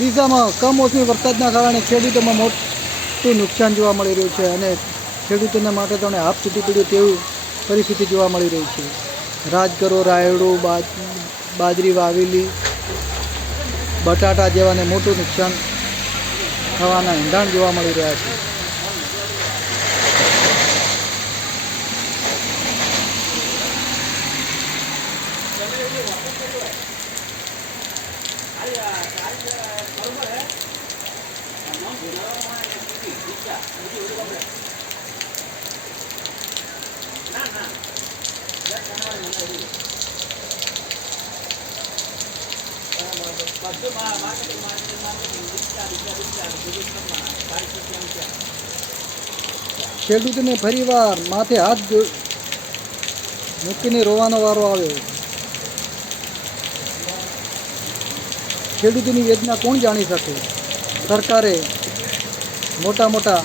ડીસામાં કમોસમી વરસાદના કારણે ખેડૂતોમાં મોટું નુકસાન જોવા મળી રહ્યું છે અને ખેડૂતોના માટે તો હાફ તૂટી પડ્યું તેવી પરિસ્થિતિ જોવા મળી રહી છે. રાજગરો, રાયડું બાજરી, વાવેલી, બટાટા જેવાને મોટું નુકસાન થવાના ઈંધાણ જોવા મળી રહ્યા છે. ખેડૂતને ફરીવાર માથે હાથ મૂકીને રોવાનો વારો આવ્યો. ખેડૂતની વેદના કોણ જાણી શકે? સરકારે મોટા મોટા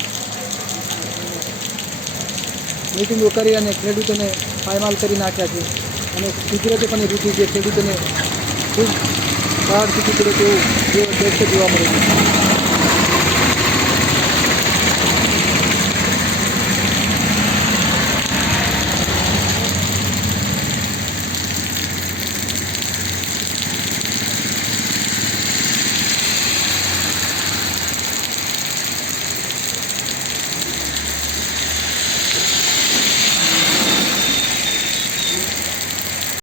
મિટિંગો કરી અને ખેડૂતોને પાયમાલ કરી નાખ્યા છે. અને કુદરતે પણ ઋતુ જે ખેડૂતોને ખૂબ બહારથી કુદરત જોવા મળે છે.